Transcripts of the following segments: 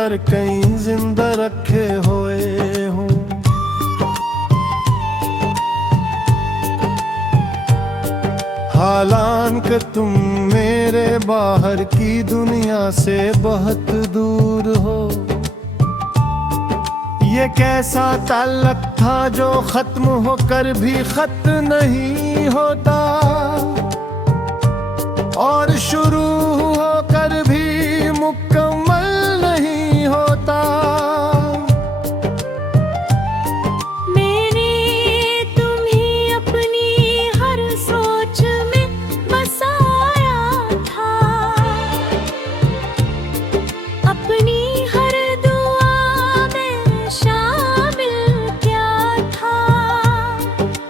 अंदर कहीं जिंदा रखे हुए हूँ। हालांकि तुम मेरे बाहर की दुनिया से बहुत दूर हो। ये कैसा ताल्लुक था जो खत्म होकर भी खत्म नहीं होता, और शुरू होकर भी मुकम्मल नहीं होता। मैंने तुम्हें अपनी हर सोच में बसाया था, अपनी हर दुआ में शामिल किया था।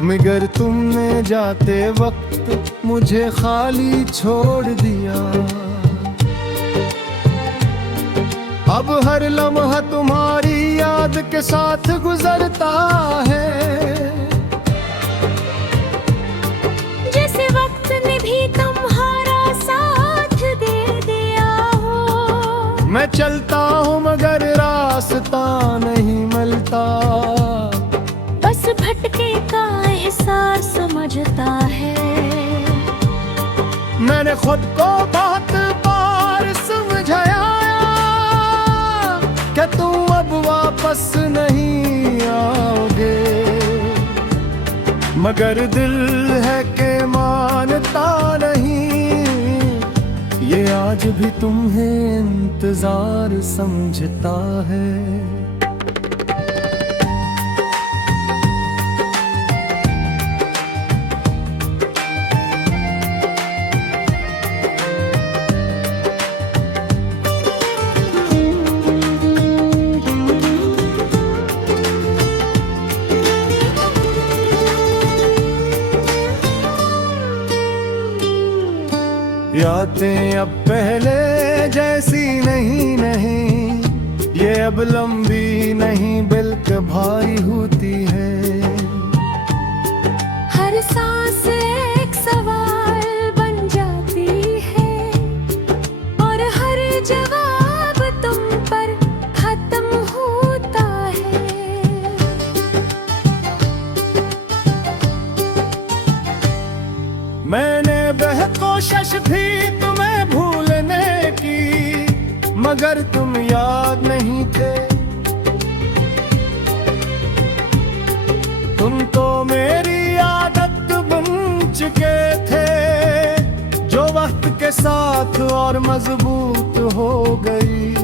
मगर तुमने जाते वक्त मुझे खाली छोड़ दिया। अब हर लम्हा तुम्हारी याद के साथ गुजरता है। जैसे वक्त ने भी तुम्हारा साथ दे दिया हो। मैं चलता हूँ मगर रास्ता नहीं मिलता, बस भटके का एहसास समझता है। मैंने खुद को बहुत बार समझाया कि तुम अब वापस नहीं आओगे, मगर दिल है कि मानता नहीं। ये आज भी तुम्हें इंतजार समझता है। यादें अब पहले जैसी नहीं, ये अब लंबी नहीं बल्कि भारी होती है। हर सांस एक सवाल बन जाती है, और हर जवाब तुम पर खत्म होता है। मैंने कोशिश भी तुम्हें भूलने की, मगर तुम याद नहीं थे। तुम तो मेरी आदत बन चुके थे, जो वक्त के साथ और मजबूत हो गई।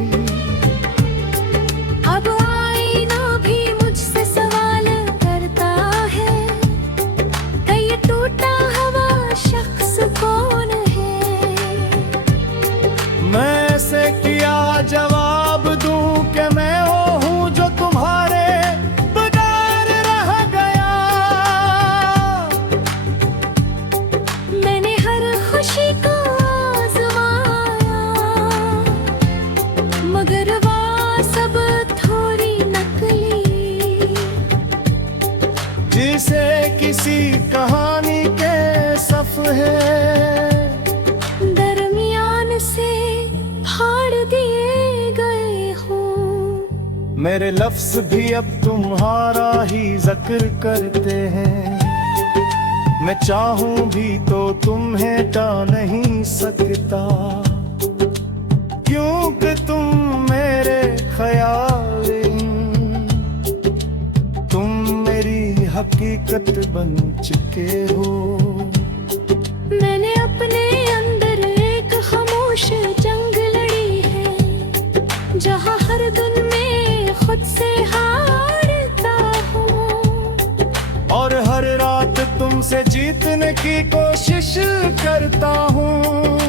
अब आईना भी मुझसे सवाल करता है कि ये टूटा हुआ शख्स कौन है। मैं ऐसे किया जवाब दूं कि मैं वो हूँ जो तुम्हारे बगैर रह गया। मैंने हर खुशी को आजमाया, मगर वो सब थोड़ी नकली, जिसे किसी कहानी के सफ़े दरमियान से फाड़ दिए गए हो। मेरे लफ्ज भी अब तुम्हारा ही जिक्र करते हैं। मैं चाहूं भी तो तुम्हें टा नहीं सकता, क्योंकि तुम मेरे ख्याल, तुम मेरी हकीकत बन चुके हो। मैंने अपने अंदर एक खामोश जंग लड़ी है, जहाँ हर दिन में खुद से हारता हूँ, और हर रात तुमसे जीतने की कोशिश करता हूँ,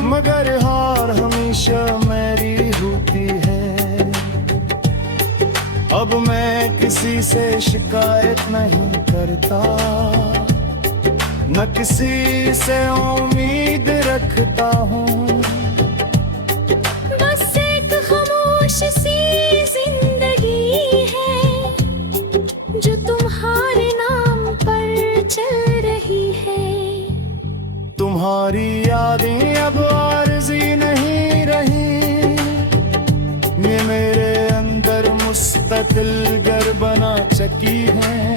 मगर हार हमेशा मेरी होती है। अब मैं किसी से शिकायत नहीं करता, न किसी से उम्मीद रखता हूँ। बस एक खामोश सी जिंदगी है जो तुम्हारे नाम पर चल रही है। तुम्हारी यादें अब आरज़ी नहीं रही, ये मेरे दिलगर बना चकी हैं,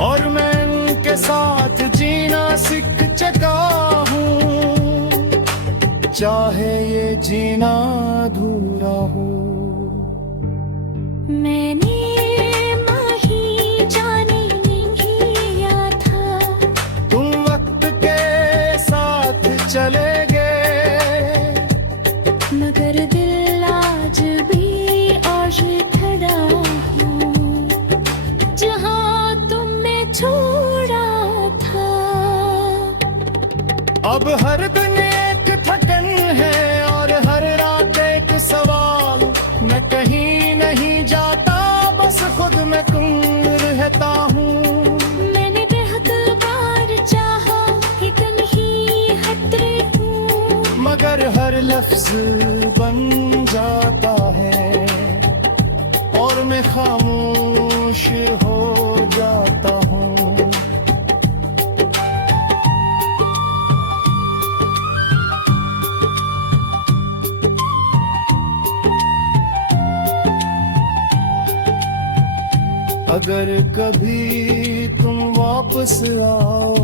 और मैं इनके साथ जीना सीख चुका हूँ, चाहे ये जीना अधूरा हो। मैंने माही जाने नहीं किया था, तुम वक्त के साथ चले गए, मगर दिल आज भी और खड़ा हूँ, जहाँ तुमने छोड़ा था। अब हर दिन एक थकन है और हर रात एक सवाल, मैं कहीं नहीं जाता, बस खुद में तुम रहता हूँ। मैंने बेहद बार चाहा कि कल ही खतरे हूँ, मगर हर लफ्ज बन जाता है और मैं खामोश हो जाता हूँ। अगर कभी तुम वापस आओ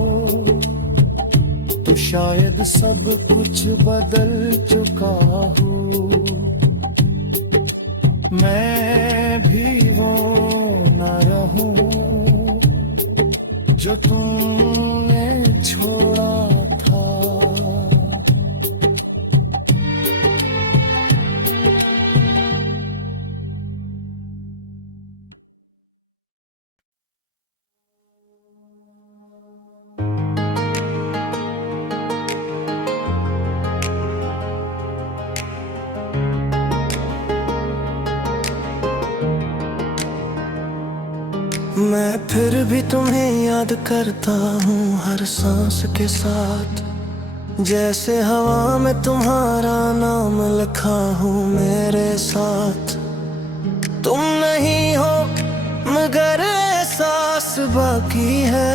तो शायद सब कुछ बदल चुका हूँ, मैं भी वो न रहूं जो तुमने छोड़ा था। मैं फिर भी तुम्हें याद करता हूँ हर सांस के साथ, जैसे हवा में तुम्हारा नाम लिखा हूँ मेरे साथ। तुम नहीं हो मगर एहसास बाकी है,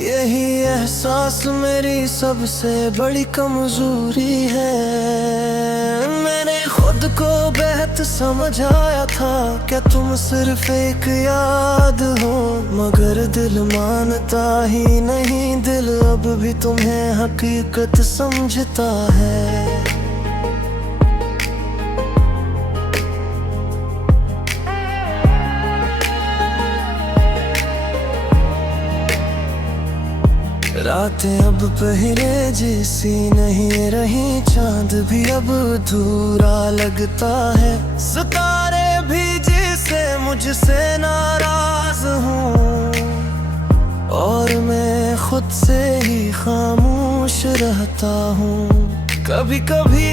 यही एहसास मेरी सबसे बड़ी कमजोरी है। मैंने खुद को बेहद समझ आया था क्या तुम सिर्फ एक याद हो, मगर दिल मानता ही नहीं, दिल अब भी तुम्हें हकीकत समझता है। रातें अब पहले जैसी नहीं रही, चांद भी अब अधूरा लगता है, सितारे भी जैसे मुझसे नाराज हूँ, और मैं खुद से ही खामोश रहता हूँ। कभी कभी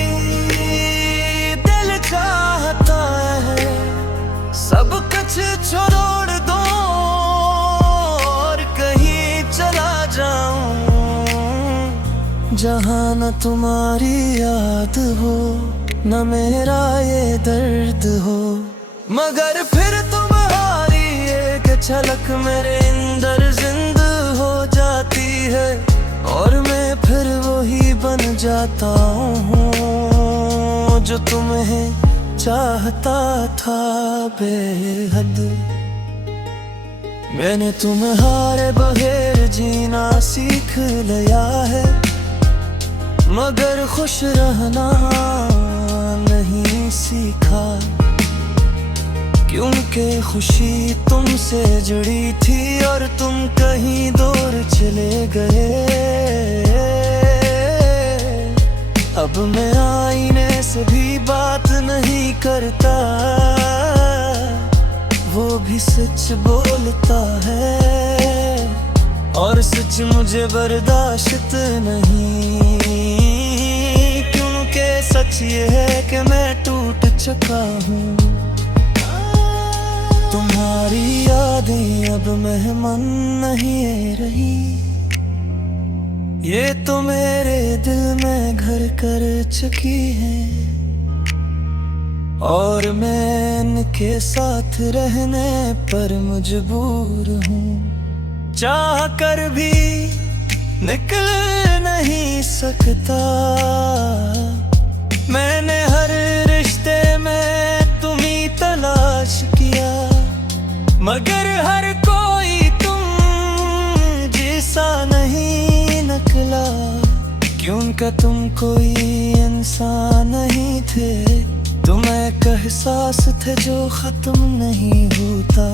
दिल चाहता है सब कुछ छोड़ दो और कहीं चला जाऊं, जहाँ न तुम्हारी याद हो न मेरा ये दर्द हो। मगर फिर तुम्हारी एक झलक मेरे अंदर जिंदा हो जाती है, और मैं फिर वही बन जाता हूँ जो तुम्हें चाहता था बेहद। मैंने तुम्हारे बगैर जीना सीख लिया है, मगर खुश रहना नहीं सीखा, क्योंकि खुशी तुमसे जुड़ी थी और तुम कहीं दूर चले गए। अब मैं आईने से भी बात नहीं करता, वो भी सच बोलता है, और सच मुझे बर्दाश्त नहीं, क्योंकि सच ये है कि मैं टूट चुका हूँ। तुम्हारी यादें अब मेहमान नहीं रही, ये तो मेरे दिल में घर कर चुकी है, और मैं इनके साथ रहने पर मजबूर हूँ। चाह कर भी निकल नहीं सकता, मैंने हर रिश्ते में तुम्हीं तलाश किया, मगर हर कोई तुम जैसा नहीं निकला। क्योंकि तुम कोई इंसान नहीं थे, तुम एक एहसास थे जो खत्म नहीं होता।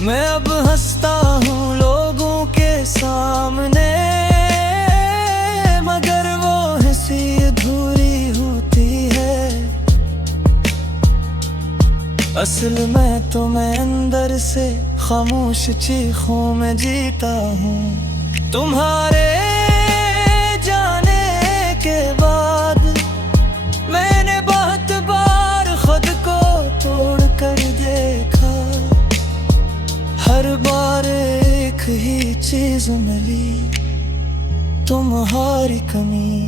मैं अब हंसता हूँ लोगों के सामने, मगर वो हंसी अधूरी होती है। असल में तो मैं अंदर से खामोश चीखों में जीता हूँ। तुम्हारे जाने के बाद मैंने बहुत बार खुद को तोड़ कर देखा। हर बार एक ही चीज मिली, तुम्हारी कमी।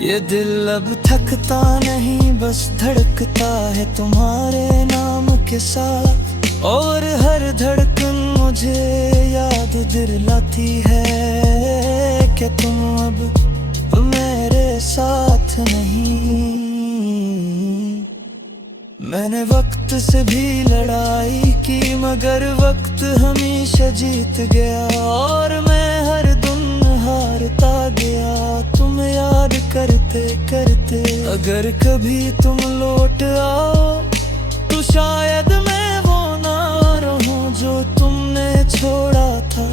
ये दिल अब थकता नहीं, बस धड़कता है तुम्हारे नाम के साथ। और हर धड़कन मुझे याद दिलाती है कि तुम अब मेरे साथ नहीं। मैंने वक्त से भी लड़ाई की, मगर वक्त हमेशा जीत गया। और मैं हर दिन हारता गया, तुम याद करते करते। अगर कभी तुम लौट आओ तो शायद मैं वो ना रहूं जो तुमने छोड़ा था।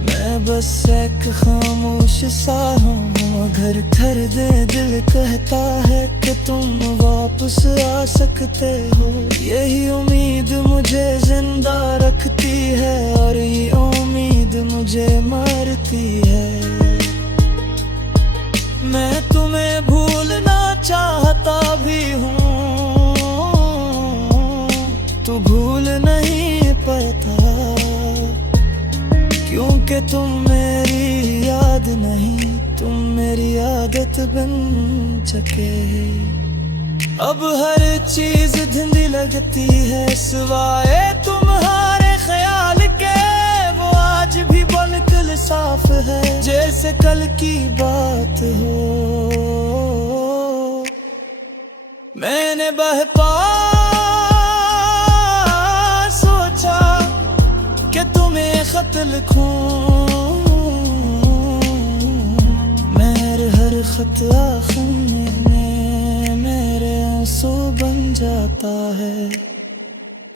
मैं बस एक खामोश सा हूँ, मगर दर्द दिल कहता है कि तुम वापस आ सकते हो। यही उम्मीद मुझे जिंदा रखती है, और ये उम्मीद मुझे मारती है। मैं तुम्हें भूलना चाहता भी हूँ, तू भूल नहीं पाता। क्योंकि तुम मेरी याद नहीं, तुम मेरी आदत बन चुके। अब हर चीज धुंधली लगती है सिवाय तुम्हारे ख्याल के। वो आज भी बिल्कुल साफ है जैसे कल की बात हो। मैंने बहपा सोचा कि तुम्हें खत लिखूं, मेरे हर खत आखिर में मेरे आंसू बन जाता है।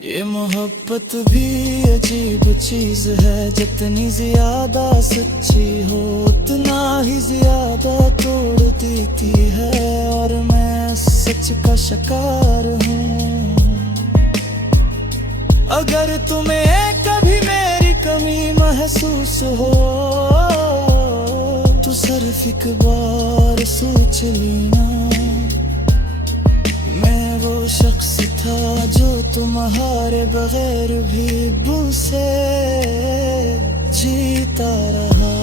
ये मोहब्बत भी अजीब चीज है, जितनी ज्यादा सच्ची हो उतना ही ज्यादा तोड़ देती है। और मैं सच का शिकार हूँ। अगर तुम्हें कभी मेरी कमी महसूस हो तो सिर्फ एक बार सोच लेना। मैं वो शख्स था जो तुम्हारे बगैर भी बुसे जीता रहा।